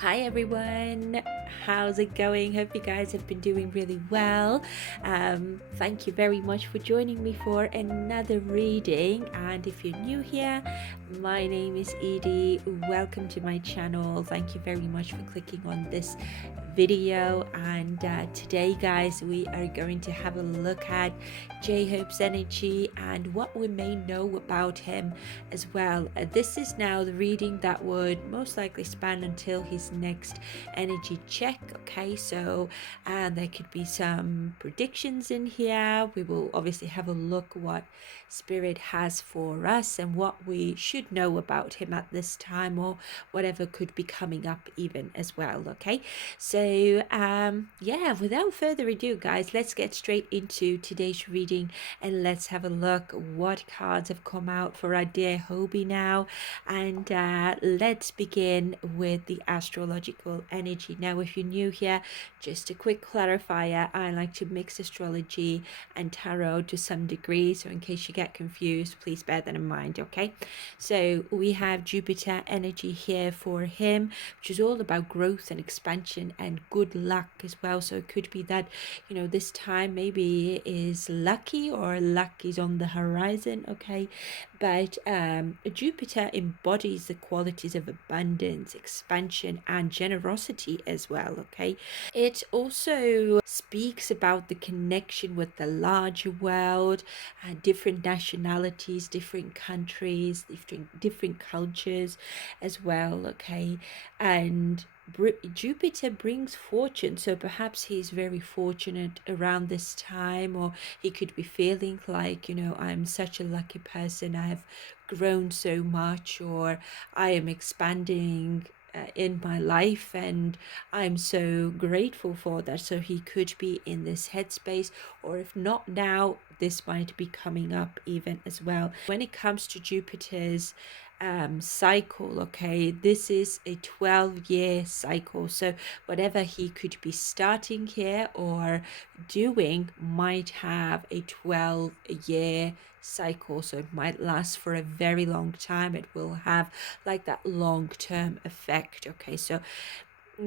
Hi everyone, how's it going? Hope you guys have been doing really well. Thank you very much for joining me for another reading. And if you're new here, my name is Edie. Welcome to my channel. Thank you very much for clicking on this video. And today, guys, we are going to have a look at J-Hope's energy and what we may know about him as well. This is now the reading that would most likely span until his next energy check. Okay, so there could be some predictions in here. We will obviously have a look what Spirit has for us and what we should know about him at this time, or whatever could be coming up even as well. Okay, so yeah, without further ado, guys, let's get straight into today's reading and let's have a look what cards have come out for our dear Hobie now. And let's begin with the astrological energy. Now, if you're new here, just a quick clarifier, I like to mix astrology and tarot to some degree, so in case you get confused, please bear that in mind. Okay, so we have Jupiter energy here for him, which is all about growth and expansion and good luck as well. So it could be that, you know, this time maybe is lucky or luck is on the horizon. Okay, but Jupiter embodies the qualities of abundance, expansion, and generosity as well. Okay, it also speaks about the connection with the larger world and different nationalities, different countries, different cultures as well. Okay, and Jupiter brings fortune, so perhaps he's very fortunate around this time, or he could be feeling like, you know, I'm such a lucky person, I have grown so much, or I am expanding in my life and I'm so grateful for that. So he could be in this headspace, or if not now, this might be coming up even as well. When it comes to Jupiter's cycle, okay, this is a 12-year cycle, so whatever he could be starting here or doing might have a 12-year cycle, so it might last for a very long time. It will have like that long-term effect. Okay, so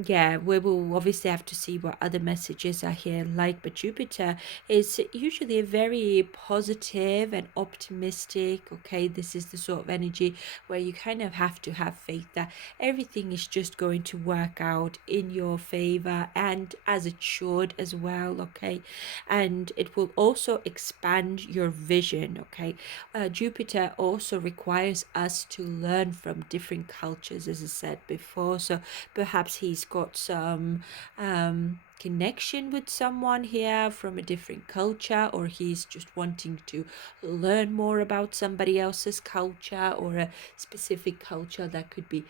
yeah, we will obviously have to see what other messages are here like, but Jupiter is usually a very positive and optimistic. Okay, this is the sort of energy where you kind of have to have faith that everything is just going to work out in your favor, and as it should as well. Okay, and it will also expand your vision. Okay, Jupiter also requires us to learn from different cultures, as I said before, so perhaps he's got some connection with someone here from a different culture, or he's just wanting to learn more about somebody else's culture or a specific culture that could be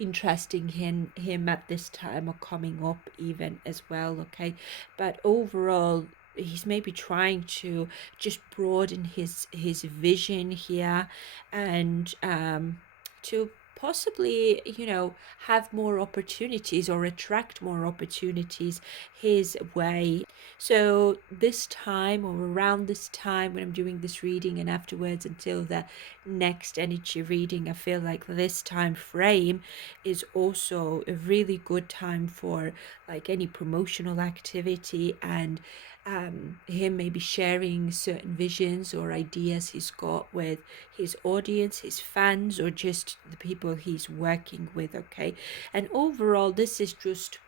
interesting him at this time or coming up even as well. Okay, but overall he's maybe trying to just broaden his vision here, and to possibly, you know, have more opportunities or attract more opportunities his way. So this time, or around this time when I'm doing this reading and afterwards until the next energy reading, I feel like this time frame is also a really good time for like any promotional activity, and him maybe sharing certain visions or ideas he's got with his audience, his fans, or just the people he's working with. Okay, and overall this is just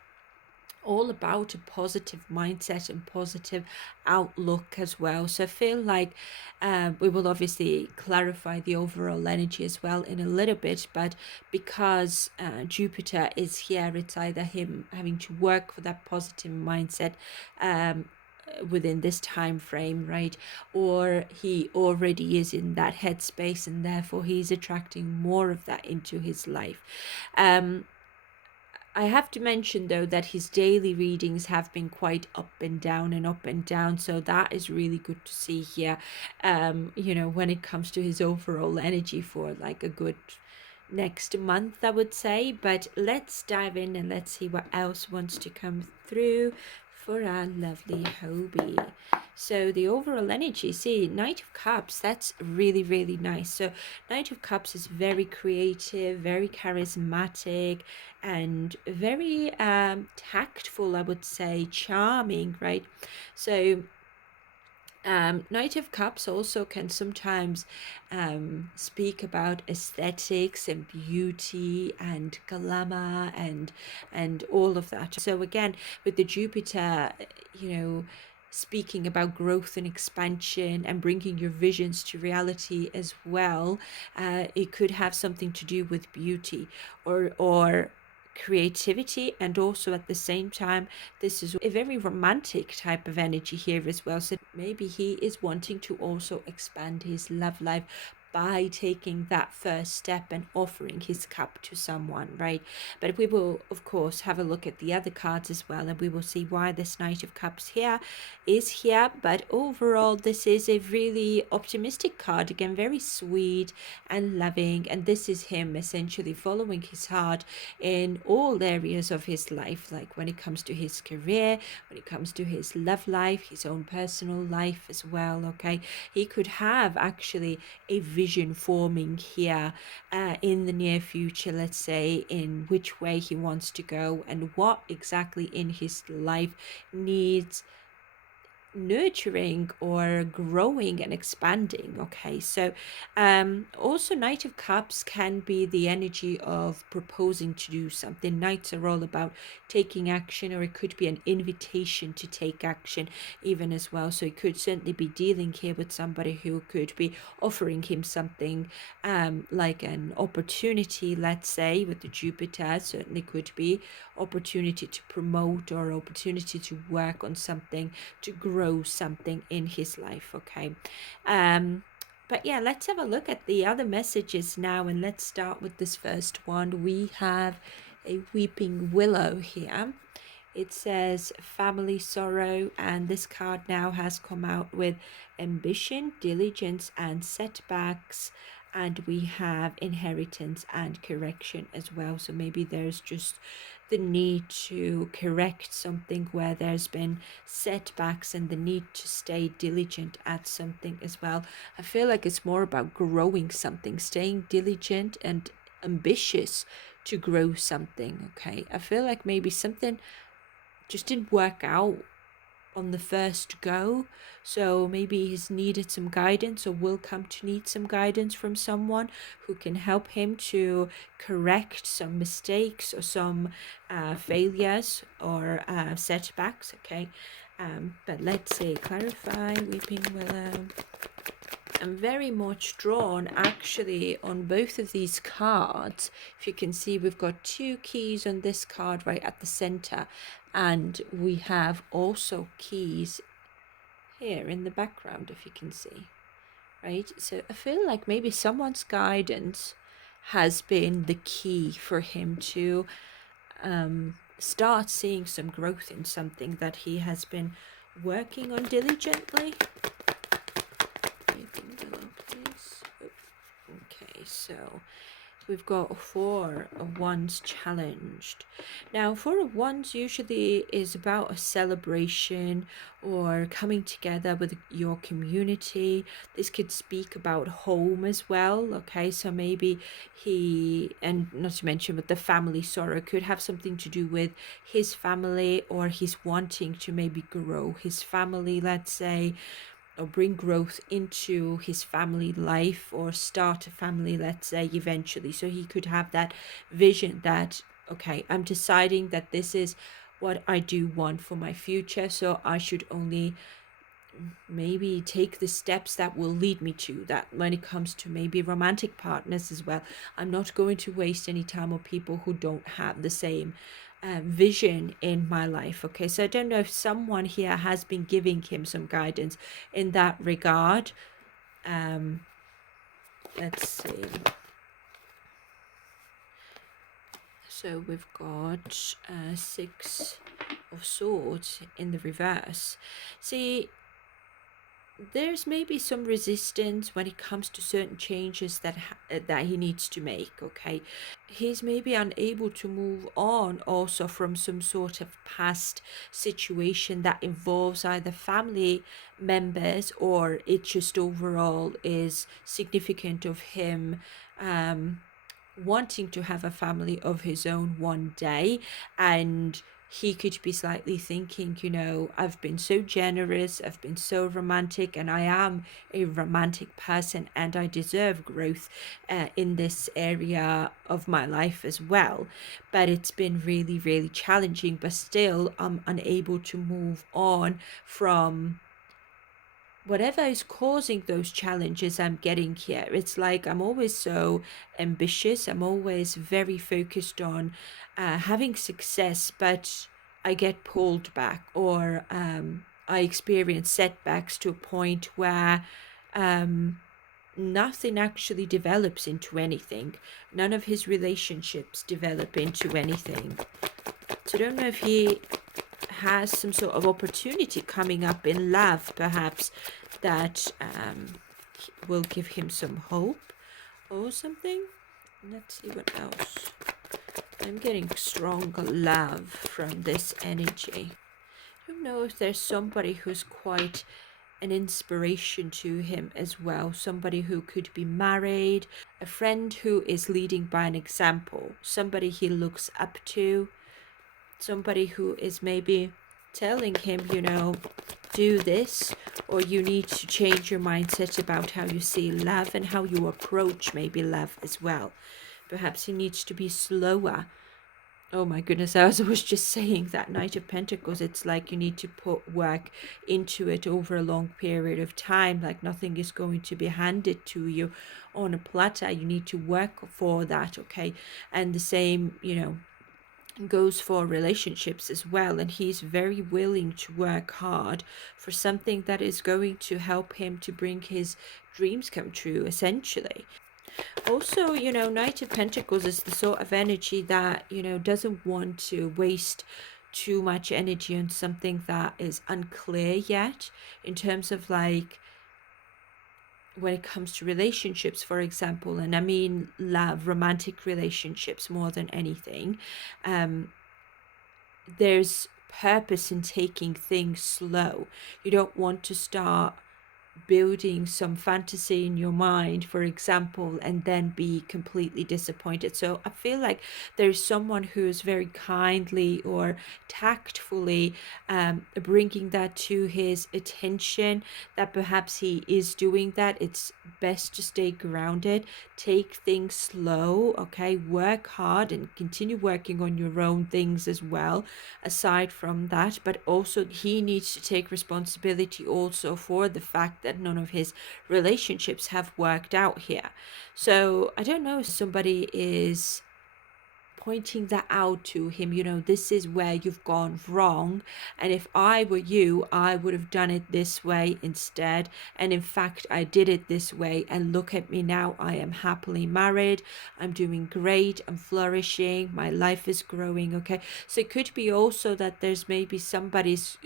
all about a positive mindset and positive outlook as well. So I feel like we will obviously clarify the overall energy as well in a little bit, but because Jupiter is here, it's either him having to work for that positive mindset within this time frame, right, or he already is in that headspace and therefore he's attracting more of that into his life. I have to mention though that his daily readings have been quite up and down and up and down, so that is really good to see here. You know, when it comes to his overall energy for like a good next month, I would say. But let's dive in and let's see what else wants to come through for our lovely Hobie. So the overall energy, see, Knight of Cups, that's really, really nice. So Knight of Cups is very creative, very charismatic, and very tactful, I would say, charming, right? So Knight of Cups also can sometimes speak about aesthetics and beauty and glamour and all of that. So again, with the Jupiter, speaking about growth and expansion and bringing your visions to reality as well, it could have something to do with beauty or creativity, and also at the same time this is a very romantic type of energy here as well. So maybe he is wanting to also expand his love life by taking that first step and offering his cup to someone, right? But we will of course have a look at the other cards as well, and we will see why this Knight of Cups here is here. But overall, this is a really optimistic card, again very sweet and loving, and this is him essentially following his heart in all areas of his life, like when it comes to his career, when it comes to his love life, his own personal life as well. Okay, he could have actually a vision forming here in the near future, let's say, in which way he wants to go and what exactly in his life needs nurturing or growing and expanding. Okay, so also Knight of Cups can be the energy of proposing to do something. Knights are all about taking action, or it could be an invitation to take action even as well. So it could certainly be dealing here with somebody who could be offering him something like an opportunity, let's say, with the Jupiter. Certainly could be opportunity to promote or opportunity to work on something, to grow something in his life. Okay, but yeah, let's have a look at the other messages now, and let's start with this first one. We have a weeping willow here. It says family sorrow, and this card now has come out with ambition, diligence, and setbacks. And we have inheritance and correction as well. So maybe there's just the need to correct something where there's been setbacks, and the need to stay diligent at something as well. I feel like it's more about growing something, staying diligent and ambitious to grow something. Okay, I feel like maybe something just didn't work out on the first go, so maybe he's needed some guidance, or will come to need some guidance from someone who can help him to correct some mistakes or some failures or setbacks. Okay, but let's see, clarify weeping willow. I'm very much drawn actually on both of these cards. If you can see, we've got two keys on this card right at the center, and we have also keys here in the background, if you can see, right? So I feel like maybe someone's guidance has been the key for him to start seeing some growth in something that he has been working on diligently. Okay, so we've got 4 of Wands challenged. Now, 4 of Wands usually is about a celebration or coming together with your community. This could speak about home as well. Okay, so maybe he, and not to mention with the family sorrow, could have something to do with his family, or he's wanting to maybe grow his family, let's say, or bring growth into his family life, or start a family, let's say, eventually. So he could have that vision that, okay, I'm deciding that this is what I do want for my future, so I should only maybe take the steps that will lead me to that. When it comes to maybe romantic partners as well, I'm not going to waste any time on people who don't have the same vision in my life. Okay, so I don't know if someone here has been giving him some guidance in that regard. Let's see. So we've got 6 of Swords in the reverse. See, there's maybe some resistance when it comes to certain changes that he needs to make. Okay, he's maybe unable to move on also from some sort of past situation that involves either family members, or it just overall is significant of him wanting to have a family of his own one day. And he could be slightly thinking, I've been so generous, I've been so romantic, and I am a romantic person, and I deserve growth in this area of my life as well. But it's been really, really challenging, but still, I'm unable to move on from whatever is causing those challenges I'm getting here. It's like I'm always so ambitious, I'm always very focused on having success, but I get pulled back, or I experience setbacks to a point where um, nothing actually develops into anything. None of his relationships develop into anything. So I don't know if he has some sort of opportunity coming up in love, perhaps, that will give him some hope or something. Let's see what else. I'm getting strong love from this energy. I don't know if there's somebody who's quite an inspiration to him as well. Somebody who could be married, a friend who is leading by an example, somebody he looks up to, somebody who is maybe telling him, do this, or you need to change your mindset about how you see love and how you approach maybe love as well. Perhaps he needs to be slower. Oh my goodness, as I was just saying, that Knight of Pentacles, it's like you need to put work into it over a long period of time. Like nothing is going to be handed to you on a platter. You need to work for that, okay? And the same, goes for relationships as well. And he's very willing to work hard for something that is going to help him to bring his dreams come true, essentially. Also, Knight of Pentacles is the sort of energy that, doesn't want to waste too much energy on something that is unclear yet, in terms of like when it comes to relationships, for example, and I mean love, romantic relationships more than anything. There's purpose in taking things slow. You don't want to start building some fantasy in your mind, for example, and then be completely disappointed. So I feel like there's someone who's very kindly or tactfully bringing that to his attention, that perhaps he is doing that. It's best to stay grounded, take things slow, okay? Work hard and continue working on your own things as well, aside from that. But also he needs to take responsibility also for the fact that none of his relationships have worked out here. So I don't know if somebody is pointing that out to him, this is where you've gone wrong, and if I were you, I would have done it this way instead, and in fact I did it this way, and look at me now, I am happily married, I'm doing great, I'm flourishing, my life is growing. Okay, so it could be also that there's maybe somebody's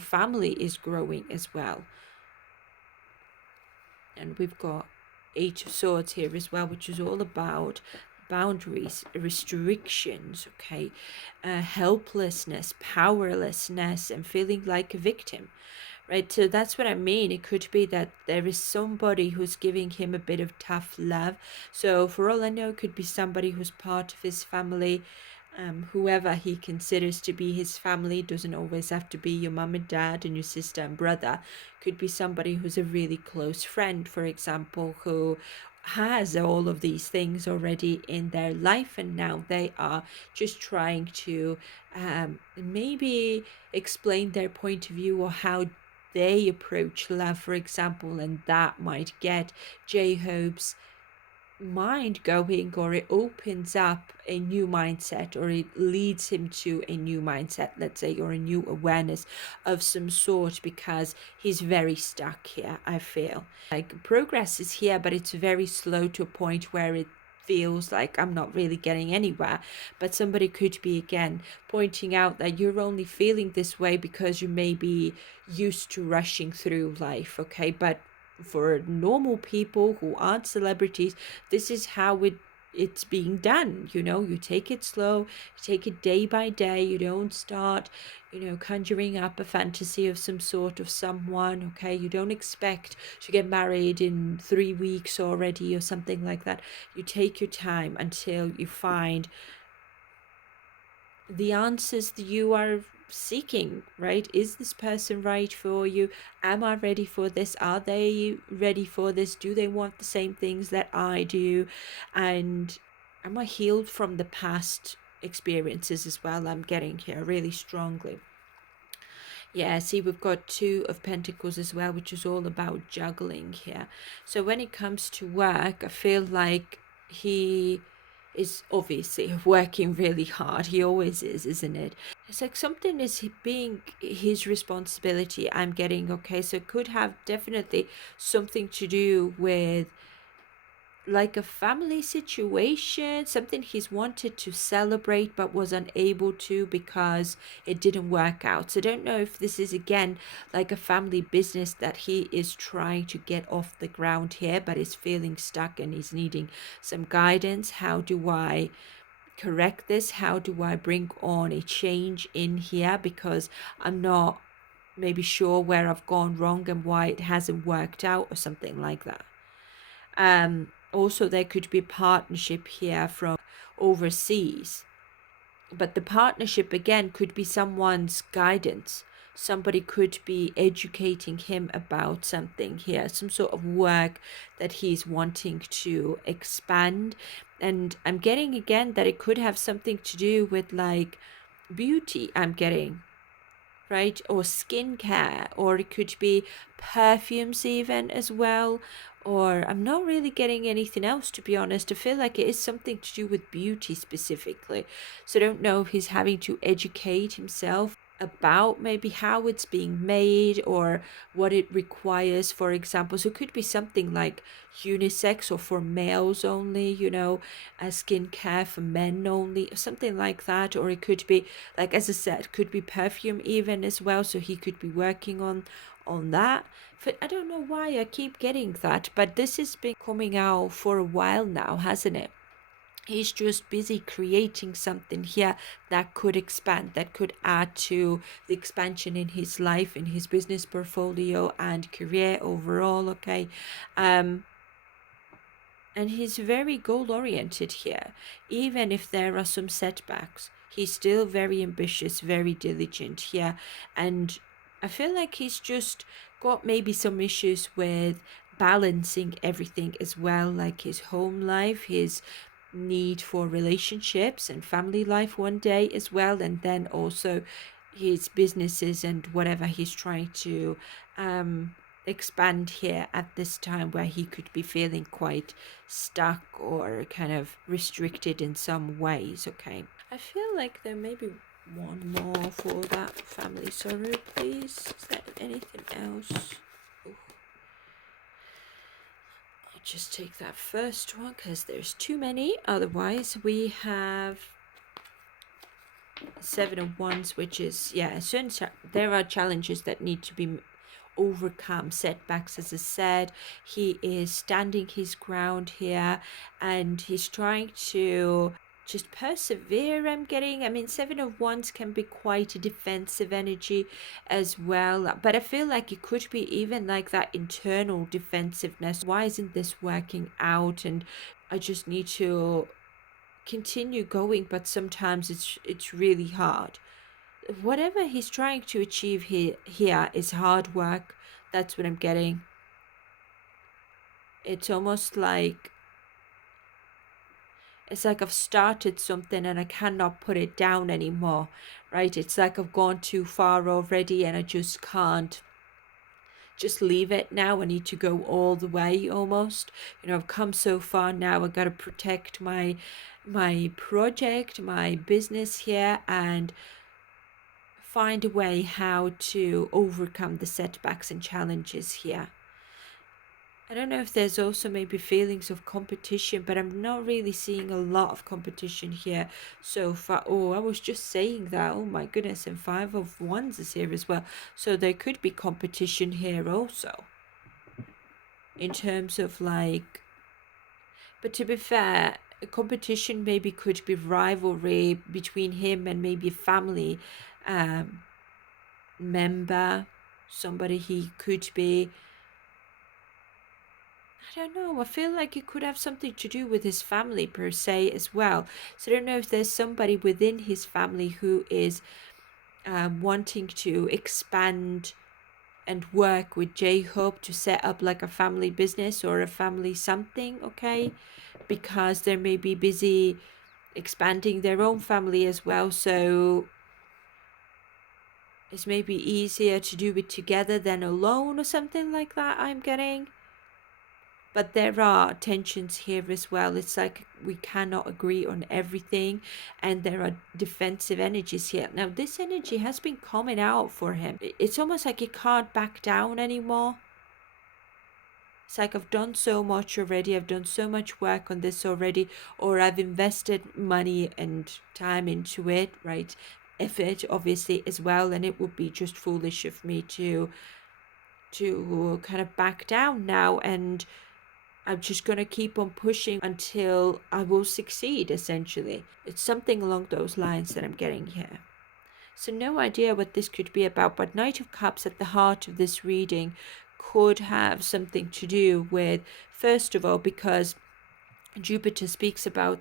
family is growing as well. And we've got Eight of Swords here as well, which is all about boundaries, restrictions, okay, helplessness, powerlessness, and feeling like a victim, right? So that's what I mean. It could be that there is somebody who's giving him a bit of tough love. So for all I know, it could be somebody who's part of his family. Whoever he considers to be his family, doesn't always have to be your mum and dad and your sister and brother. Could be somebody who's a really close friend, for example, who has all of these things already in their life, and now they are just trying to maybe explain their point of view or how they approach love, for example, and that might get J-Hope's mind going, or it opens up a new mindset, or it leads him to a new mindset, let's say, or a new awareness of some sort, because he's very stuck here. I feel like progress is here, but it's very slow to a point where it feels like I'm not really getting anywhere. But somebody could be again pointing out that you're only feeling this way because you may be used to rushing through life, okay? But for normal people who aren't celebrities, this is how it's being done. You take it slow, you take it day by day. You don't start conjuring up a fantasy of some sort of someone, okay? You don't expect to get married in 3 weeks already or something like that. You take your time until you find the answers that you are seeking, right? Is this person right for you? Am I ready for this? Are they ready for this? Do they want the same things that I do? And am I healed from the past experiences as well? I'm getting here really strongly. Yeah, see, we've got Two of Pentacles as well, which is all about juggling here. So when it comes to work, I feel like he is obviously working really hard. He always is, isn't it? It's like something is being his responsibility. I'm getting, okay, so it could have definitely something to do with like a family situation, something he's wanted to celebrate but was unable to because it didn't work out. So I don't know if this is again like a family business that he is trying to get off the ground here, but is feeling stuck and is needing some guidance. How do I correct this? How do I bring on a change in here? Because I'm not maybe sure where I've gone wrong and why it hasn't worked out or something like that. Also, there could be partnership here from overseas, but the partnership again could be someone's guidance. Somebody could be educating him about something here, some sort of work that he's wanting to expand. And I'm getting again that it could have something to do with like beauty, I'm getting, right? Or skincare, or it could be perfumes even as well. Or I'm not really getting anything else, to be honest. I feel like it is something to do with beauty specifically. So I don't know if he's having to educate himself about maybe how it's being made or what it requires, for example. So it could be something like unisex or for males only, a skincare for men only, or something like that. Or it could be, like as I said, could be perfume even as well. So he could be working on that. But I don't know why I keep getting that, but this has been coming out for a while now, hasn't it? He's just busy creating something here that could expand, that could add to the expansion in his life, in his business portfolio and career overall, okay? And he's very goal oriented here. Even if there are some setbacks, he's still very ambitious, very diligent here. And I feel like he's just got maybe some issues with balancing everything as well, like his home life, his need for relationships and family life one day as well, and then also his businesses and whatever he's trying to expand here at this time, where he could be feeling quite stuck or kind of restricted in some ways. Okay, I feel like there may be one more for that family sorrow, please. Is there anything else? Just take that first one because there's too many. Otherwise, we have Seven of Wands, which is, yeah, there are challenges that need to be overcome, setbacks. As I said, he is standing his ground here and he's trying to just persevere. I mean, Seven of Wands can be quite a defensive energy as well, but I feel like it could be even like that internal defensiveness. Why isn't this working out? And I just need to continue going, but sometimes it's really hard. Whatever he's trying to achieve here is hard work. That's what I'm getting. It's almost like I've started something and I cannot put it down anymore, right? It's like I've gone too far already and I just can't just leave it now. I need to go all the way almost. I've come so far now. I got to protect my project, my business here, and find a way how to overcome the setbacks and challenges here. I don't know if there's also maybe feelings of competition, but I'm not really seeing a lot of competition here so far. Oh, I was just saying that. Oh my goodness, and Five of Wands is here as well. So there could be competition here also. In terms of like, but to be fair, a competition maybe could be rivalry between him and maybe a family um, member, somebody he could be. I don't know. I feel like it could have something to do with his family per se as well. So I don't know if there's somebody within his family who is wanting to expand and work with J-Hope to set up like a family business or a family something, okay? Because they may be busy expanding their own family as well. So it's maybe easier to do it together than alone or something like that, I'm getting. But there are tensions here as well. It's like we cannot agree on everything, and there are defensive energies here. Now, this energy has been coming out for him. It's almost like he can't back down anymore. It's like I've done so much already. I've done so much work on this already, or I've invested money and time into it, right? Effort, obviously, as well. And it would be just foolish of me to kind of back down now, and I'm just going to keep on pushing until I will succeed, essentially. It's something along those lines that I'm getting here. So no idea what this could be about, but Knight of Cups at the heart of this reading could have something to do with, first of all, because Jupiter speaks about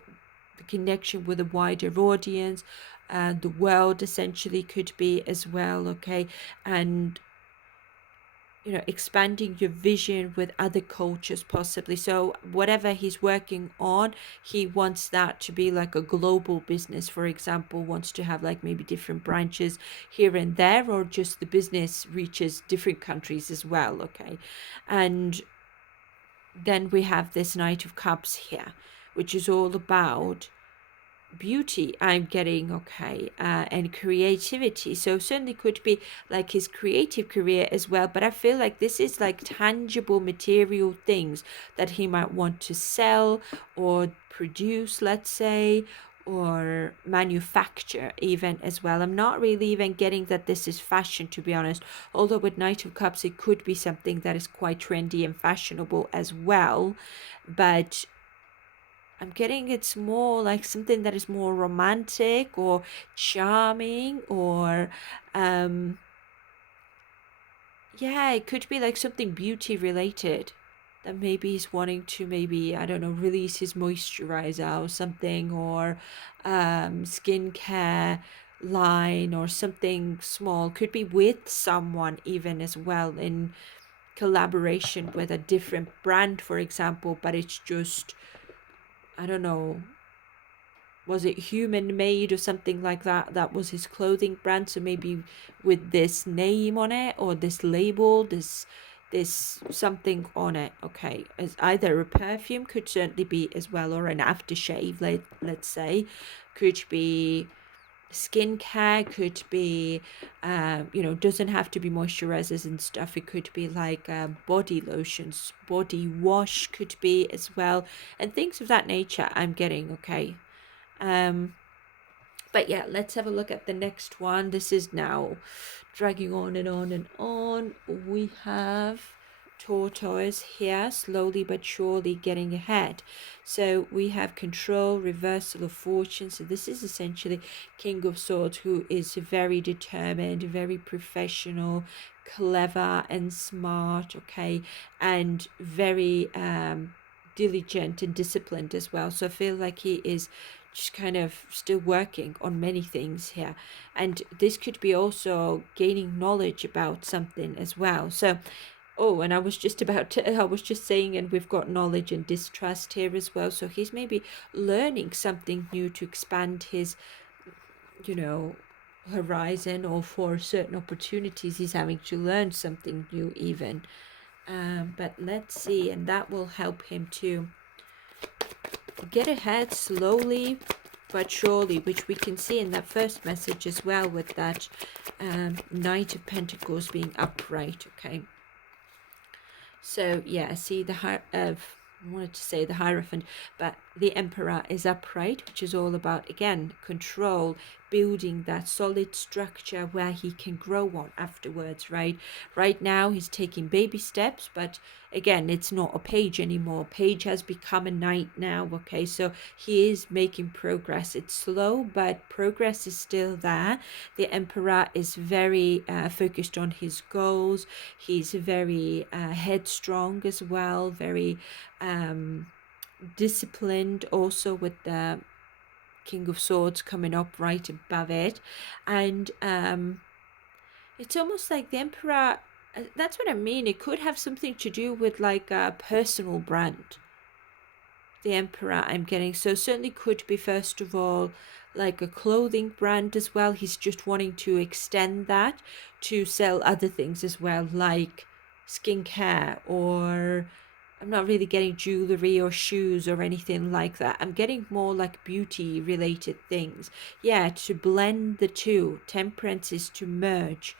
the connection with a wider audience, and the world essentially could be as well, okay? And expanding your vision with other cultures possibly. So whatever he's working on, he wants that to be like a global business, for example, wants to have like maybe different branches here and there, or just the business reaches different countries as well, okay? And then we have this Knight of Cups here, which is all about beauty, I'm getting, okay, and creativity. So certainly could be like his creative career as well, but I feel like this is like tangible material things that he might want to sell or produce, let's say, or manufacture even as well. I'm not really even getting that this is fashion, to be honest, although with Knight of Cups it could be something that is quite trendy and fashionable as well. But I'm getting it's more like something that is more romantic or charming, or yeah, it could be like something beauty related, that maybe he's wanting to, maybe, I don't know, release his moisturizer or something, or skincare line or something small. Could be with someone even as well, in collaboration with a different brand, for example, but it's just, I don't know, was it Human Made or something like that? That was his clothing brand. So maybe with this name on it, or this label, this something on it, okay, as either a perfume, could certainly be as well, or an aftershave, let's say, could be skincare, could be doesn't have to be moisturizers and stuff. It could be like body lotions, body wash could be as well, and things of that nature, I'm getting, okay. But yeah, let's have a look at the next one. This is now dragging on and on and on. We have Tortoise here, slowly but surely getting ahead. So we have Control, Reversal of Fortune. So this is essentially King of Swords, who is very determined, very professional, clever and smart, okay, and very diligent and disciplined as well. So I feel like he is just kind of still working on many things here, and this could be also gaining knowledge about something as well. So and I was just saying, and we've got knowledge and distrust here as well. So he's maybe learning something new to expand his horizon, or for certain opportunities he's having to learn something new even. But let's see, and that will help him to get ahead slowly but surely, which we can see in that first message as well, with that Knight of Pentacles being upright, okay. So yeah, see I wanted to say the Hierophant, but the Emperor is upright, which is all about, again, control, building that solid structure where he can grow on afterwards, right? Right now, he's taking baby steps, but again, it's not a page anymore. Page has become a knight now, okay? So he is making progress. It's slow, but progress is still there. The Emperor is very focused on his goals. He's very headstrong as well, very disciplined, also with the King of Swords coming up right above it. And it's almost like the Emperor, that's what I mean. It could have something to do with like a personal brand. The Emperor I'm getting. So certainly could be, first of all, like a clothing brand as well. He's just wanting to extend that to sell other things as well, like skincare, or I'm not really getting jewelry or shoes or anything like that. I'm getting more like beauty related things. Yeah, to blend the two. Temperance is to merge,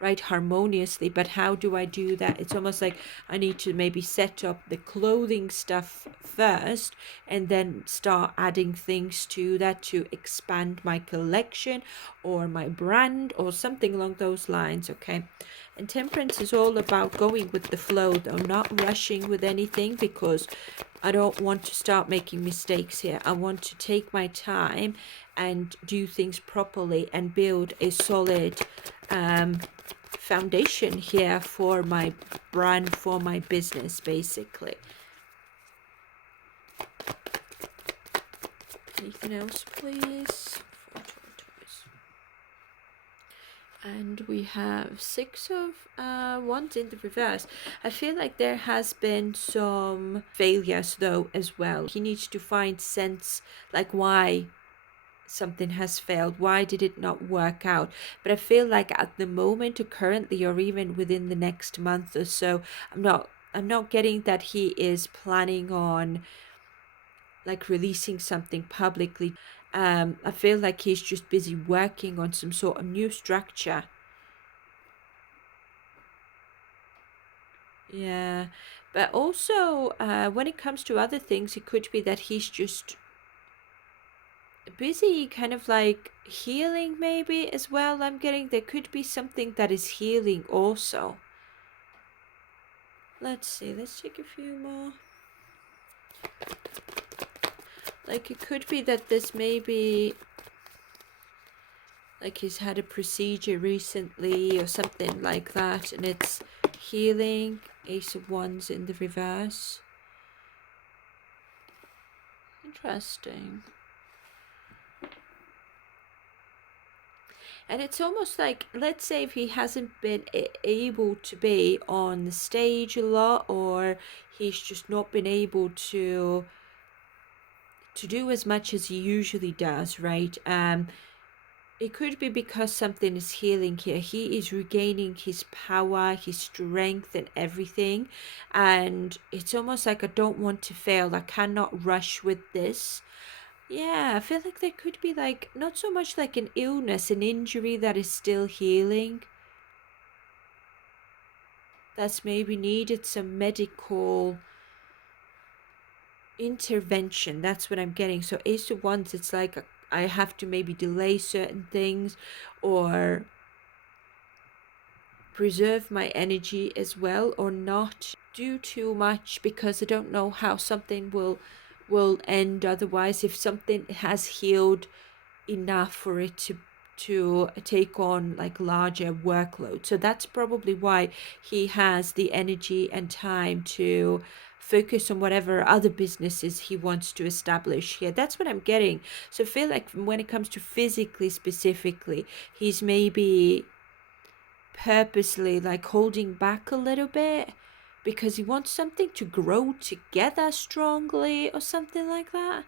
right, harmoniously. But how do I do that? It's almost like I need to maybe set up the clothing stuff first and then start adding things to that to expand my collection or my brand or something along those lines, okay? And temperance is all about going with the flow, though, not rushing with anything, because I don't want to start making mistakes here. I want to take my time and do things properly and build a solid foundation here for my brand, for my business, basically. Anything else, please? And we have 6 of wands in the reverse. I feel like there has been some failures though as well. He needs to find sense, like why something has failed, why did it not work out. But I feel like at the moment or currently or even within the next month or so, I'm not getting that he is planning on like releasing something publicly. I feel like he's just busy working on some sort of new structure. Yeah, but also when it comes to other things, it could be that he's just busy kind of like healing maybe as well. I'm getting there could be something that is healing also. Let's see, let's take a few more. Like it could be that this maybe like he's had a procedure recently or something like that, and it's healing. Ace of Wands in the reverse. Interesting. And it's almost like, let's say if he hasn't been able to be on the stage a lot, or he's just not been able to do as much as he usually does, right? It could be because something is healing here. He is regaining his power, his strength, and everything. And it's almost like I don't want to fail. I cannot rush with this. Yeah, I feel like there could be like not so much like an illness, an injury that is still healing. That's maybe needed some medical intervention. That's what I'm getting. So Ace of Wands, it's like I have to maybe delay certain things or preserve my energy as well, or not do too much because I don't know how something will end otherwise. If something has healed enough for it to take on like larger workload. So that's probably why he has the energy and time to focus on whatever other businesses he wants to establish here. That's what I'm getting. So I feel like when it comes to physically specifically, he's maybe purposely like holding back a little bit because he wants something to grow together strongly or something like that.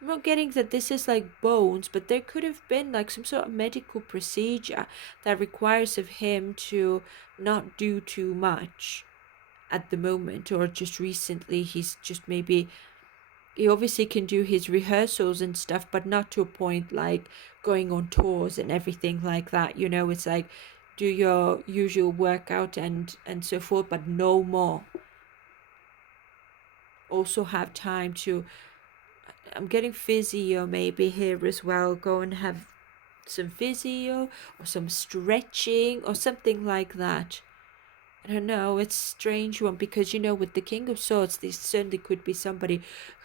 I'm not getting that this is like bones, but there could have been like some sort of medical procedure that requires of him to not do too much at the moment, or just recently he's just maybe, he obviously can do his rehearsals and stuff, but not to a point like going on tours and everything like that. You know, it's like do your usual workout and so forth, but no more. Also have time to, I'm getting physio maybe here as well, go and have some physio or some stretching or something like that. I don't know, it's a strange one because, with the King of Swords, this certainly could be somebody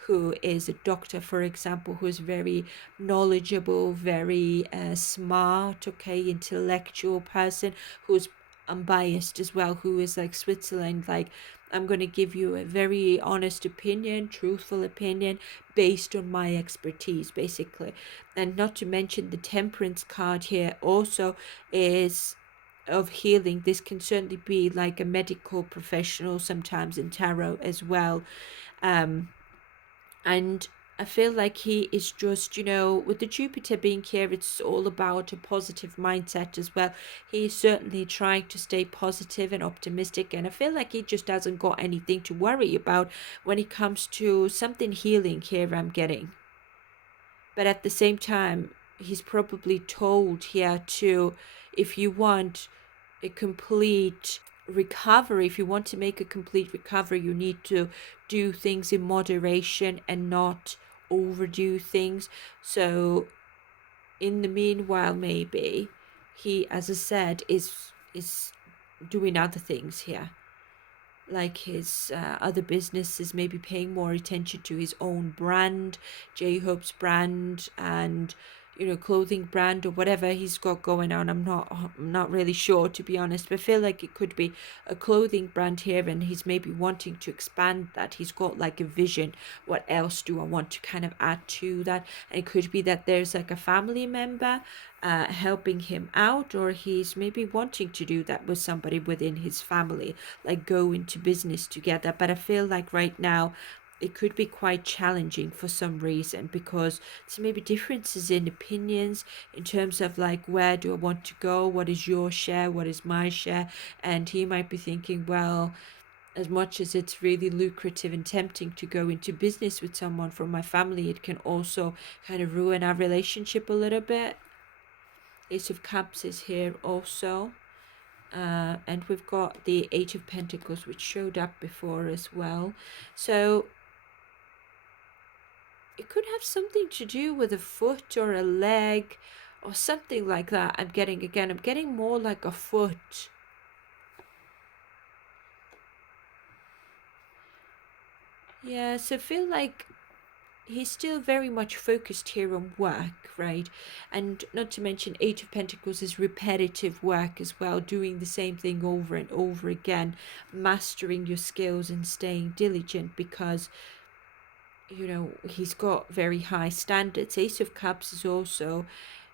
who is a doctor, for example, who is very knowledgeable, very smart, okay, intellectual person, who's unbiased as well, who is like Switzerland, like, I'm going to give you a very honest opinion, truthful opinion based on my expertise, basically. And not to mention the Temperance card here also is of healing. This can certainly be like a medical professional sometimes in tarot as well. And I feel like he is just, with the Jupiter being here, it's all about a positive mindset as well. He's certainly trying to stay positive and optimistic, and I feel like he just hasn't got anything to worry about when it comes to something healing here, I'm getting. But at the same time, he's probably told here to, if you want a complete recovery, if you want to make a complete recovery, you need to do things in moderation and not overdo things. So in the meanwhile, maybe he, as I said, is doing other things here, like his other businesses, maybe paying more attention to his own brand, J-Hope's brand, and clothing brand or whatever he's got going on. I'm not really sure, to be honest, but I feel like it could be a clothing brand here, and he's maybe wanting to expand that. He's got like a vision. What else do I want to kind of add to that? And it could be that there's like a family member helping him out, or he's maybe wanting to do that with somebody within his family, like go into business together. But I feel like right now it could be quite challenging for some reason, because there's maybe differences in opinions in terms of like, where do I want to go, what is your share, what is my share. And he might be thinking, well, as much as it's really lucrative and tempting to go into business with someone from my family, it can also kind of ruin our relationship a little bit. Ace of Cups is here also. And we've got the Eight of Pentacles, which showed up before as well. So it could have something to do with a foot or a leg or something like that. I'm getting more like a foot. Yeah, so I feel like he's still very much focused here on work, right? And not to mention, Eight of Pentacles is repetitive work as well, doing the same thing over and over again, mastering your skills and staying diligent, because he's got very high standards. Ace of Cups is also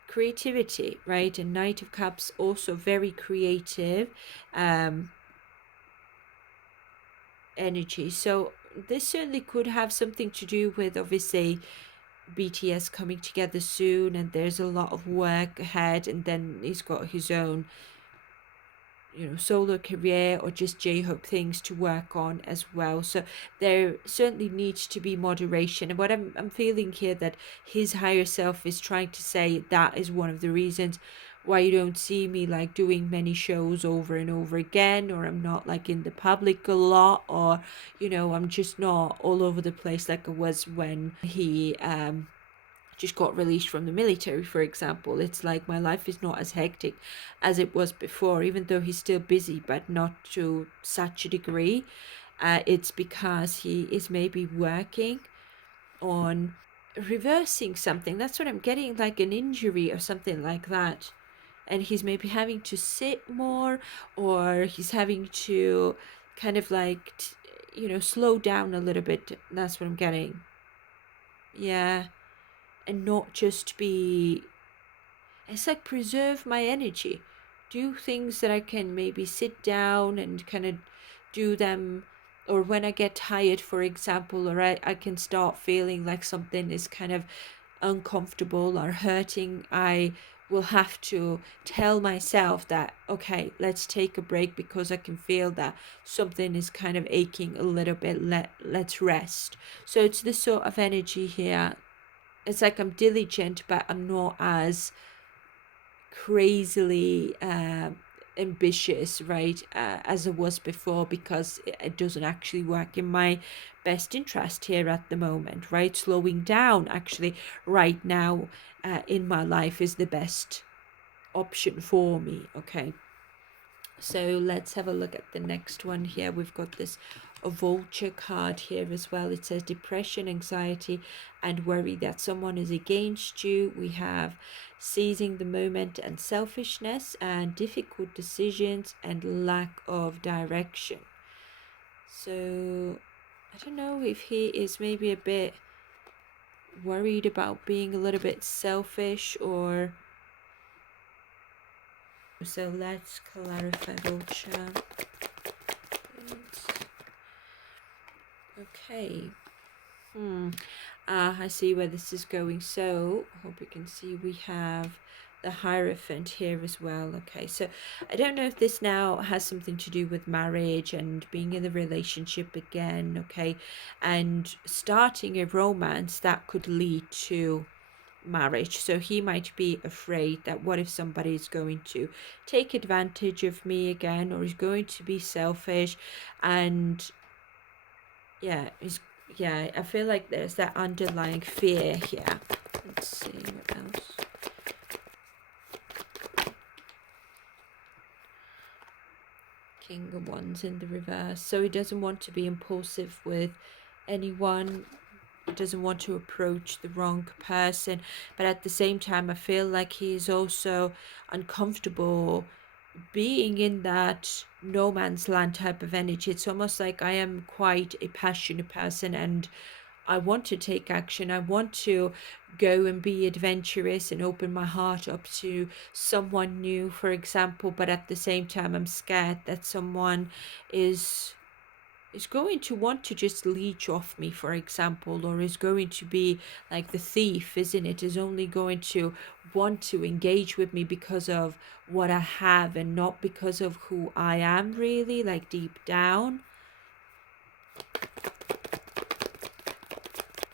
creativity, right? And Knight of Cups also very creative energy. So this certainly could have something to do with, obviously, BTS coming together soon, and there's a lot of work ahead, and then he's got his own solo career or just J-Hope things to work on as well. So there certainly needs to be moderation. And what I'm feeling here, that his higher self is trying to say, that is one of the reasons why you don't see me like doing many shows over and over again, or I'm not like in the public a lot, or I'm just not all over the place like I was when he just got released from the military, for example. It's like my life is not as hectic as it was before, even though he's still busy, but not to such a degree. It's because he is maybe working on reversing something. That's what I'm getting, like an injury or something like that. And he's maybe having to sit more, or he's having to kind of like, slow down a little bit. That's what I'm getting. Yeah. And not just be, it's like preserve my energy, do things that I can maybe sit down and kind of do them, or when I get tired, for example, or I can start feeling like something is kind of uncomfortable or hurting, I will have to tell myself that, okay, let's take a break, because I can feel that something is kind of aching a little bit, let's rest. So it's this sort of energy here. It's like I'm diligent, but I'm not as crazily ambitious, right, as I was before, because it doesn't actually work in my best interest here at the moment, right? Slowing down actually right now in my life is the best option for me, okay? So let's have a look at the next one here. We've got this a vulture card here as well. It says depression, anxiety, and worry that someone is against you. We have seizing the moment and selfishness, and difficult decisions and lack of direction. So I don't know if he is maybe a bit worried about being a little bit selfish, or so let's clarify vulture. Okay. I see where this is going. So hope you can see we have the Hierophant here as well. Okay, so I don't know if this now has something to do with marriage and being in a relationship again, okay, and starting a romance that could lead to marriage. So he might be afraid that what if somebody is going to take advantage of me again, or is going to be selfish, and yeah, I feel like there's that underlying fear here. Let's see what else. King of Wands in the reverse. So he doesn't want to be impulsive with anyone. He doesn't want to approach the wrong person. But at the same time, I feel like he's also uncomfortable being in that no man's land type of energy. It's almost like I am quite a passionate person, and I want to take action. I want to go and be adventurous and open my heart up to someone new, for example, but at the same time I'm scared that someone is going to want to just leech off me, for example, or is going to be like the thief, isn't it? Is only going to want to engage with me because of what I have and not because of who I am really, like deep down.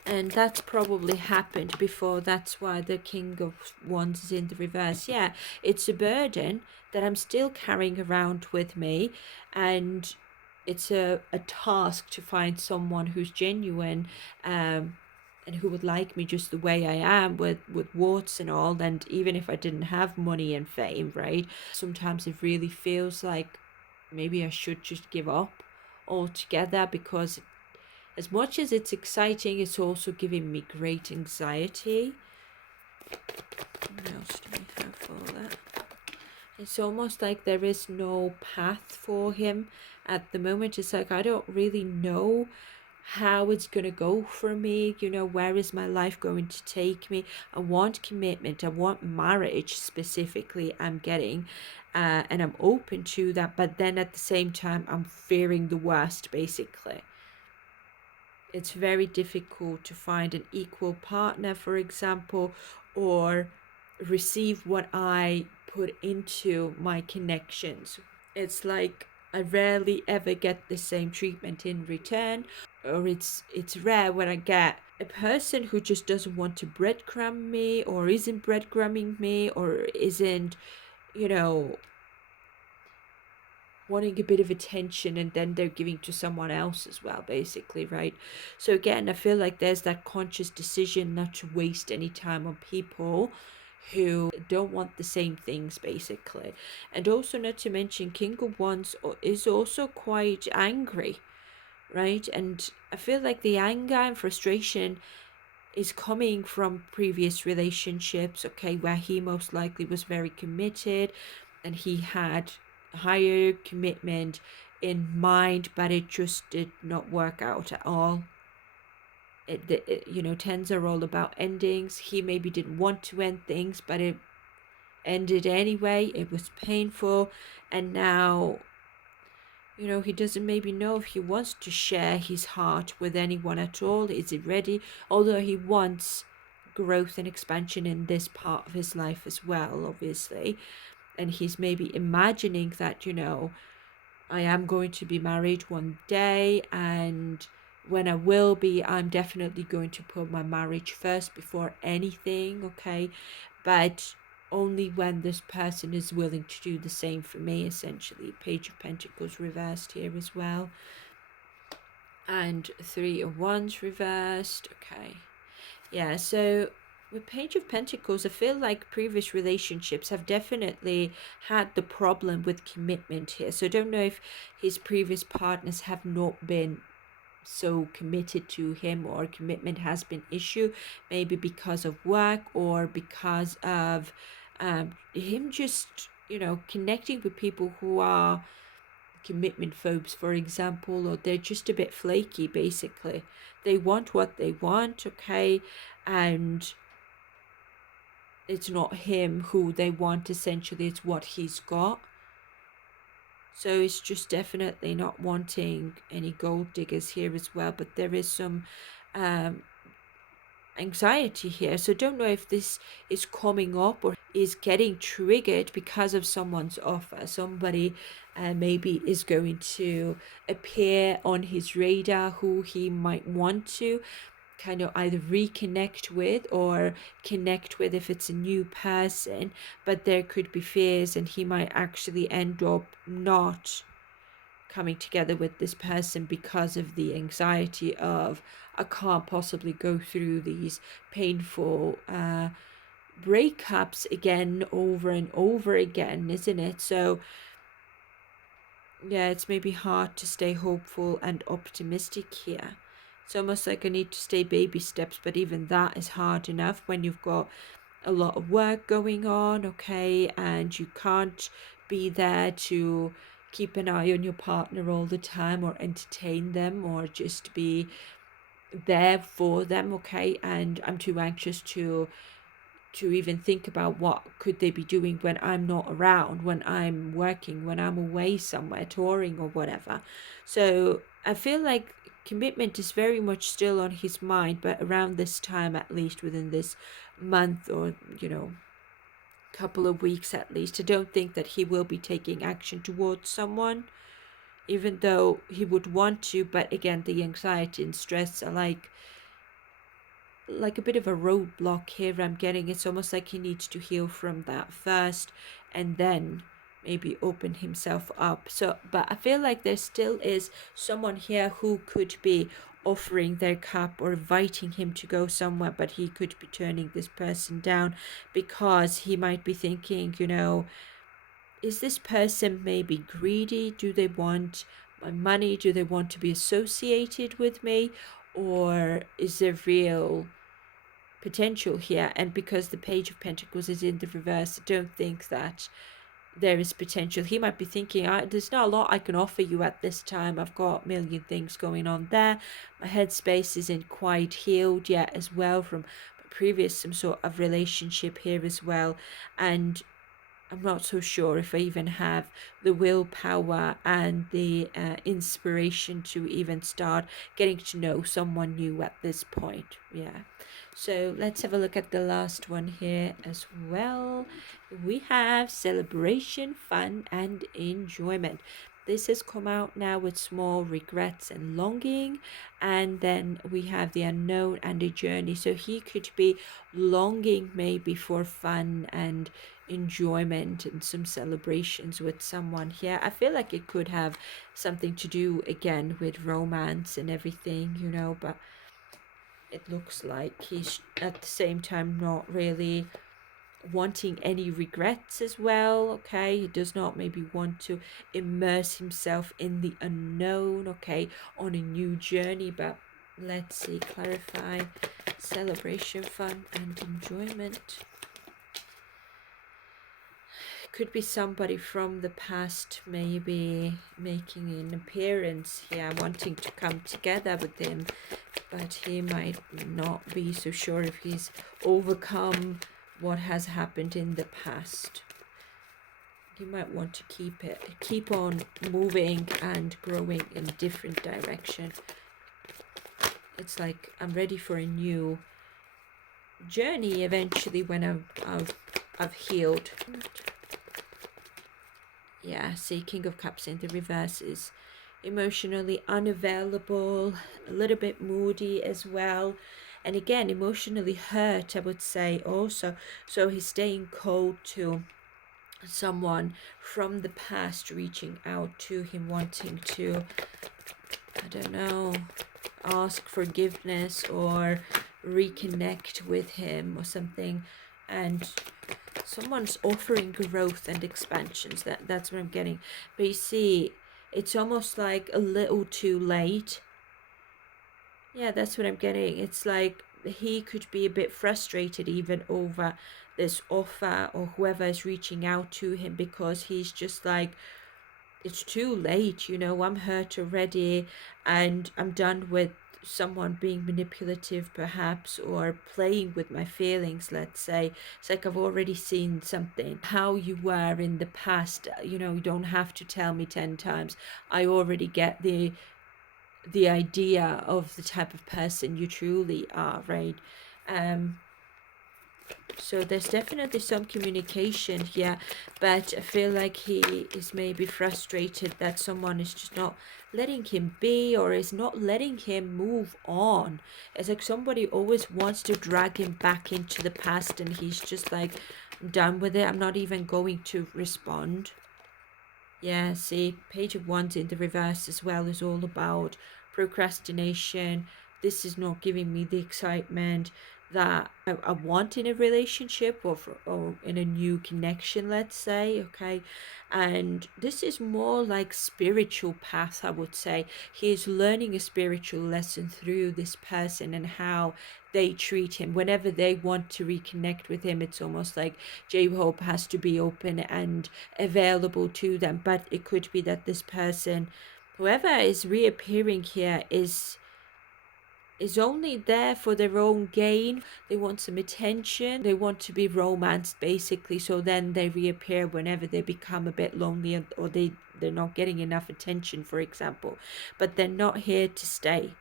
And that's probably happened before. That's why the King of Wands is in the reverse. Yeah, it's a burden that I'm still carrying around with me, and it's a task to find someone who's genuine, and who would like me just the way I am, with warts and all. And even if I didn't have money and fame, right, sometimes it really feels like maybe I should just give up altogether, because as much as it's exciting, it's also giving me great anxiety. What else do we have for that? It's almost like there is no path for him at the moment. It's like I don't really know how it's going to go for me. You know, where is my life going to take me? I want commitment. I want marriage specifically. I'm getting. And I'm open to that. But then at the same time, I'm fearing the worst, basically. It's very difficult to find an equal partner, for example, or receive what I put into my connections. It's like I rarely ever get the same treatment in return, or it's rare when I get a person who just doesn't want to breadcrumb me, or isn't breadcrumbing me, or isn't, you know, wanting a bit of attention, and then they're giving to someone else as well, basically, right? So again, I feel like there's that conscious decision not to waste any time on people who don't want the same things, basically. And also, not to mention, King of Wands is also quite angry, right? And I feel like the anger and frustration is coming from previous relationships, okay, where he most likely was very committed and he had higher commitment in mind, but it just did not work out at all. Tens are all about endings. He maybe didn't want to end things, but it ended anyway. It was painful, and now, he doesn't maybe know if he wants to share his heart with anyone at all. Is he ready? Although he wants growth and expansion in this part of his life as well, obviously. And he's maybe imagining that, I am going to be married one day, and when I will be, I'm definitely going to put my marriage first before anything, okay? But only when this person is willing to do the same for me, essentially. Page of Pentacles reversed here as well. And Three of Wands reversed. Okay. Yeah, so with Page of Pentacles, I feel like previous relationships have definitely had the problem with commitment here. So I don't know if his previous partners have not been so committed to him, or commitment has been issue, maybe because of work or because of him just, connecting with people who are commitment phobes, for example, or they're just a bit flaky, basically. They want what they want, okay, and it's not him who they want, essentially, it's what he's got. So it's just definitely not wanting any gold diggers here as well, but there is some anxiety here. So don't know if this is coming up or is getting triggered because of someone's offer. Somebody maybe is going to appear on his radar who he might want to kind of either reconnect with or connect with if it's a new person, but there could be fears and he might actually end up not coming together with this person because of the anxiety of, I can't possibly go through these painful breakups again over and over again, isn't it? So yeah, it's maybe hard to stay hopeful and optimistic here. It's almost like I need to stay baby steps, but even that is hard enough when you've got a lot of work going on, okay, and you can't be there to keep an eye on your partner all the time or entertain them or just be there for them, okay, and I'm too anxious to even think about what could they be doing when I'm not around, when I'm working, when I'm away somewhere touring or whatever. So I feel like commitment is very much still on his mind, but around this time, at least within this month or couple of weeks at least, I don't think that he will be taking action towards someone, even though he would want to. But again, the anxiety and stress are like a bit of a roadblock here. I'm getting it's almost like he needs to heal from that first and then maybe open himself up. So but I feel like there still is someone here who could be offering their cup or inviting him to go somewhere, but he could be turning this person down because he might be thinking, is this person maybe greedy? Do they want my money? Do they want to be associated with me? Or is there real potential here? And because the Page of Pentacles is in the reverse, I don't think that there is potential. He might be thinking, there's not a lot I can offer you at this time. I've got a million things going on there. My headspace isn't quite healed yet as well from previous some sort of relationship here as well. And I'm not so sure if I even have the willpower and the inspiration to even start getting to know someone new at this point. Yeah. So let's have a look at the last one here as well. We have celebration, fun, and enjoyment. This has come out now with small regrets and longing. And then we have the unknown and a journey. So he could be longing maybe for fun and enjoyment and some celebrations with someone here. I feel like it could have something to do again with romance and everything, but it looks like he's at the same time not really wanting any regrets as well, okay? He does not maybe want to immerse himself in the unknown, okay, on a new journey. But let's see, clarify celebration, fun, and enjoyment. Could be somebody from the past maybe making an appearance here, wanting to come together with him, but he might not be so sure if he's overcome what has happened in the past. You might want to keep on moving and growing in a different direction. It's like I'm ready for a new journey eventually when I've healed. Yeah, see, King of Cups in the reverse is emotionally unavailable, a little bit moody as well. and again emotionally hurt, I would say also. So he's staying cold to someone from the past reaching out to him, wanting to, I don't know, ask forgiveness or reconnect with him or something. And someone's offering growth and expansions. That's what I'm getting. But you see, it's almost like a little too late. Yeah, that's what I'm getting. It's like he could be a bit frustrated even over this offer, or whoever is reaching out to him, because he's just like, it's too late, I'm hurt already, and I'm done with someone being manipulative perhaps, or playing with my feelings, let's say. It's like I've already seen something, how you were in the past. You don't have to tell me 10 times. I already get the idea of the type of person you truly are, right? So there's definitely some communication here, but I feel like he is maybe frustrated that someone is just not letting him be, or is not letting him move on. It's like somebody always wants to drag him back into the past, and he's just like, I'm done with it. I'm not even going to respond. Yeah, see, Page of Wands in the reverse as well is all about procrastination. This is not giving me the excitement that I want in a relationship, or in a new connection, let's say, okay? And this is more like spiritual path, I would say. He is learning a spiritual lesson through this person and how they treat him. Whenever they want to reconnect with him, it's almost like J-Hope has to be open and available to them. But it could be that this person, whoever is reappearing here, is only there for their own gain. They want some attention. They want to be romanced, basically. So then they reappear whenever they become a bit lonely, or they're not getting enough attention, for example. But they're not here to stay.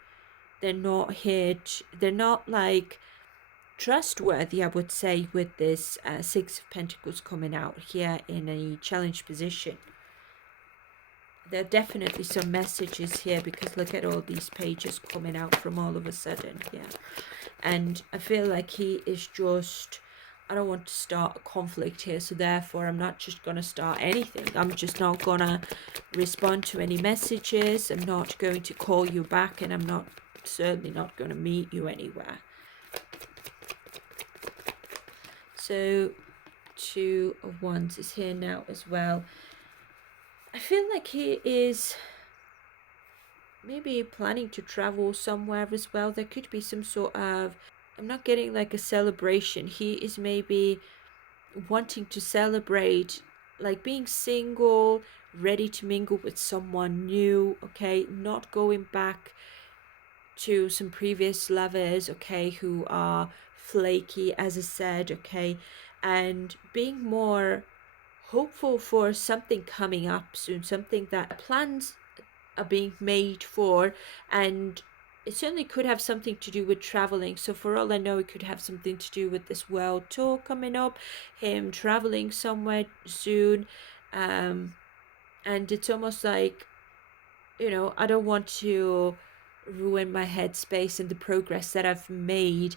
They're not here to, they're not like trustworthy, I would say, with this Six of Pentacles coming out here in a challenge position. There are definitely some messages here, because look at all these pages coming out from all of a sudden. Yeah. And I feel like he is just, I don't want to start a conflict here, so therefore I'm not just going to start anything. I'm just not going to respond to any messages. I'm not going to call you back, and I'm certainly not going to meet you anywhere. So Two of Wands is here now as well. I feel like he is maybe planning to travel somewhere as well. There could be some sort of, I'm not getting like a celebration. He is maybe wanting to celebrate, like being single, ready to mingle with someone new, okay? Not going back to some previous lovers, okay, who are flaky, as I said, okay? And being more hopeful for something coming up soon, something that plans are being made for, and it certainly could have something to do with traveling. So for all I know, it could have something to do with this world tour coming up, him traveling somewhere soon. And it's almost like, I don't want to ruin my headspace and the progress that I've made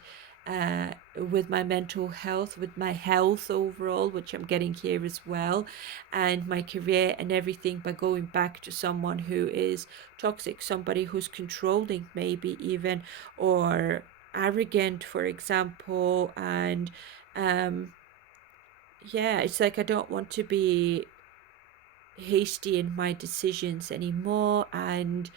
with my mental health, with my health overall, which I'm getting here as well, and my career and everything, by going back to someone who is toxic, somebody who's controlling, maybe even, or arrogant, for example. And yeah, it's like I don't want to be hasty in my decisions anymore. And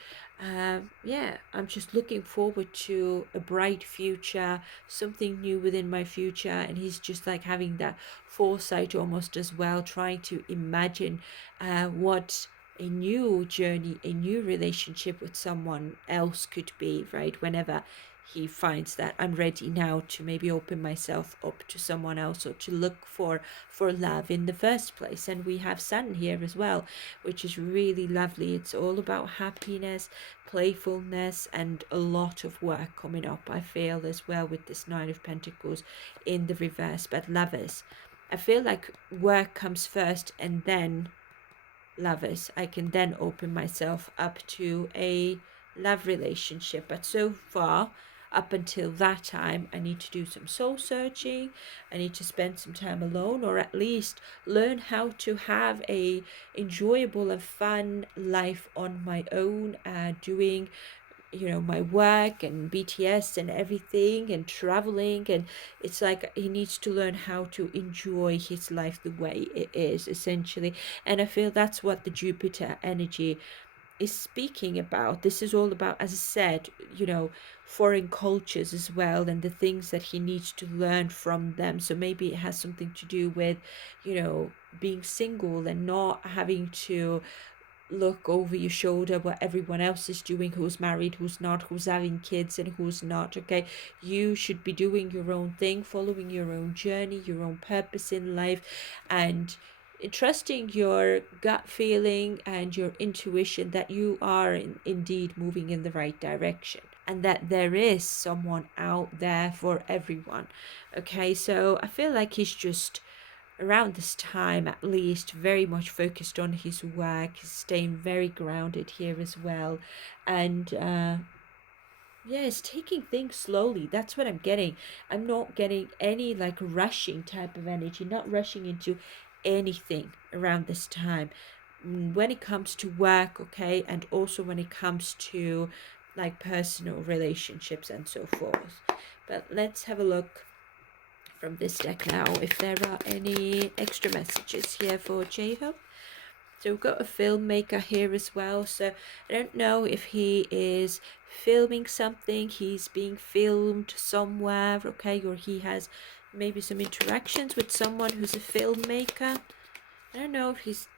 yeah, I'm just looking forward to a bright future, something new within my future. And he's just like having that foresight almost as well, trying to imagine what a new journey, a new relationship with someone else could be, right? Whenever he finds that I'm ready now to maybe open myself up to someone else, or to look for love in the first place. And we have Sun here as well, which is really lovely. It's all about happiness, playfulness, and a lot of work coming up, I feel, as well, with this Nine of Pentacles in the reverse. But lovers, I feel like work comes first, and then lovers. I can then open myself up to a love relationship. But so far up until that time, I need to do some soul searching. I need to spend some time alone, or at least learn how to have a enjoyable and fun life on my own, doing my work and BTS and everything and traveling. And it's like he needs to learn how to enjoy his life the way it is, essentially. And I feel that's what the Jupiter energy is speaking about. This is all about, as I said, foreign cultures as well, and the things that he needs to learn from them. So maybe it has something to do with being single and not having to look over your shoulder what everyone else is doing, who's married, who's not, who's having kids and who's not. Okay, you should be doing your own thing, following your own journey, your own purpose in life, and trusting your gut feeling and your intuition that you are indeed moving in the right direction, and that there is someone out there for everyone. Okay, so I feel like he's just around this time, at least, very much focused on his work. He's staying very grounded here as well, and yeah, it's taking things slowly. That's what I'm getting. I'm not getting any like rushing type of energy, not rushing into anything around this time when it comes to work. Okay, and also when it comes to like personal relationships and so forth. But let's have a look from this deck now if there are any extra messages here for J-Hope. So we've got a filmmaker here as well. So I don't know if he is filming something, he's being filmed somewhere, okay, or he has maybe some interactions with someone who's a filmmaker. I don't know if he's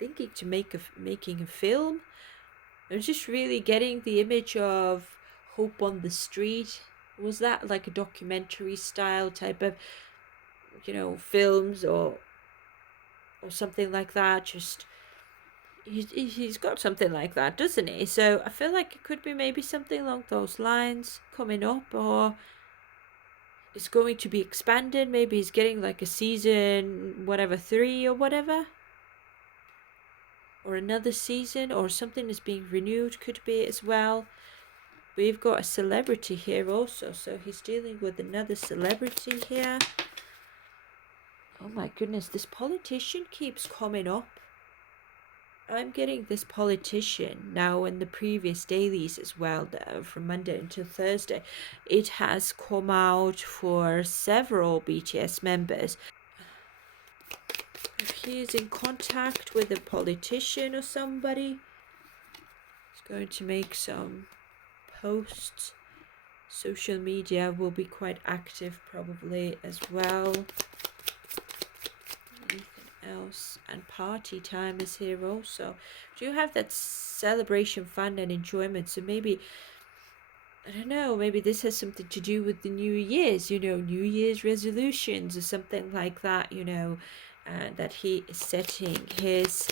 thinking to making a film. I'm just really getting the image of Hope on the Street. Was that like a documentary style type of films or something like that? Just he's got something like that, doesn't he? So I feel like it could be maybe something along those lines coming up, or it's going to be expanded. Maybe he's getting like a season whatever 3 or whatever, or another season, or something is being renewed, could be as well. We've got a celebrity here also, so he's dealing with another celebrity here. Oh my goodness, this politician keeps coming up. I'm getting this politician now in the previous dailies as well, from Monday until Thursday. It has come out for several BTS members. If he is in contact with a politician or somebody, he's going to make some posts. Social media will be quite active probably as well. Else, and party time is here also. Do you have that celebration, fun and enjoyment? So maybe, I don't know, maybe this has something to do with the New Year's, New Year's resolutions or something like that, that he is setting his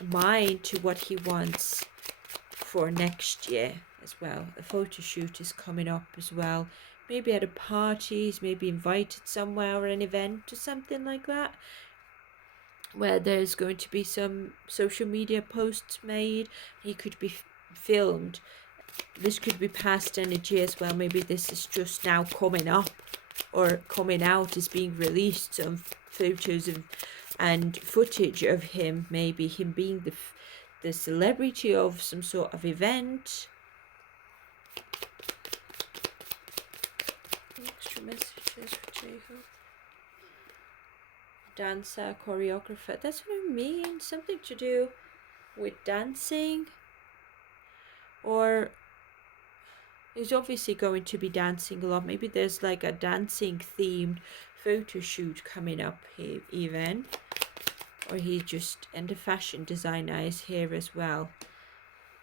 mind to what he wants for next year as well. A photo shoot is coming up as well. Maybe at a party, he's maybe invited somewhere or an event or something like that, where there's going to be some social media posts made. He could be filmed. This could be past energy as well. Maybe this is just now coming up or coming out, is being released, some photos and footage of him, maybe him being the celebrity of some sort of event. Extra messages for J-Hope. Dancer, choreographer. That's what I mean. Something to do with dancing. Or he's obviously going to be dancing a lot. Maybe there's like a dancing themed photo shoot coming up here even. Or he just, and the fashion designer is here as well.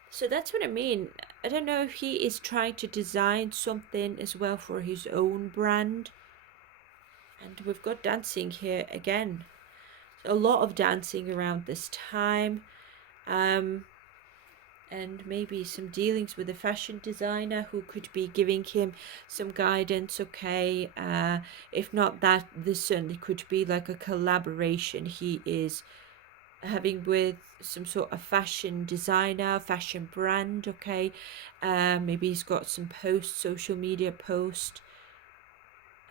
So that's what I mean. I don't know if he is trying to design something as well for his own brand. And we've got dancing here again. A lot of dancing around this time. And maybe some dealings with a fashion designer who could be giving him some guidance, okay? If not that, this certainly could be like a collaboration he is having with some sort of fashion designer, fashion brand. Okay, maybe he's got some posts, social media post.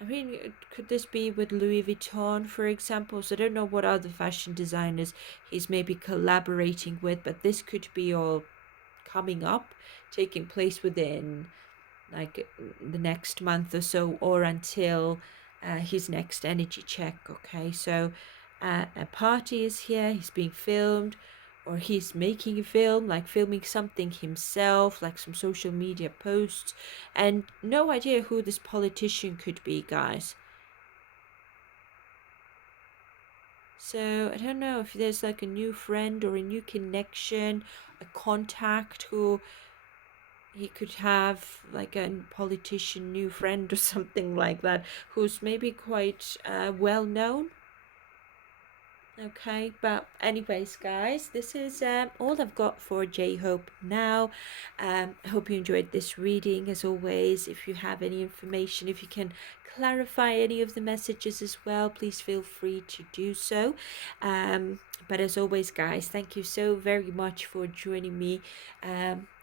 I mean, could this be with Louis Vuitton, for example? So I don't know what other fashion designers he's maybe collaborating with, but this could be all coming up, taking place within like the next month or so, or until his next energy check. Okay, so a party is here, he's being filmed, or he's making a film, like filming something himself, like some social media posts, and no idea who this politician could be, guys. So I don't know if there's like a new friend or a new connection, a contact who he could have, like a politician new friend or something like that, who's maybe quite well known. Okay, but anyways, guys, this is all I've got for J-Hope now. I hope you enjoyed this reading. As always, if you have any information, if you can clarify any of the messages as well, please feel free to do so. But as always, guys, thank you so very much for joining me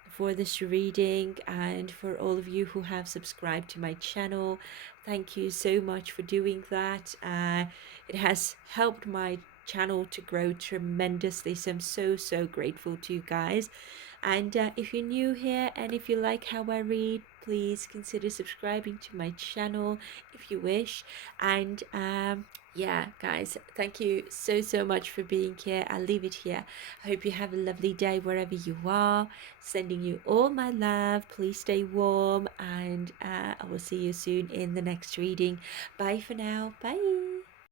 for this reading, and for all of you who have subscribed to my channel. Thank you so much for doing that. It has helped my channel to grow tremendously, so I'm so grateful to you guys. And if you're new here and if you like how I read, please consider subscribing to my channel if you wish. And yeah, guys, thank you so much for being here. I'll leave it here. I hope you have a lovely day wherever you are. Sending you all my love. Please stay warm, and I will see you soon in the next reading. Bye for now. Bye.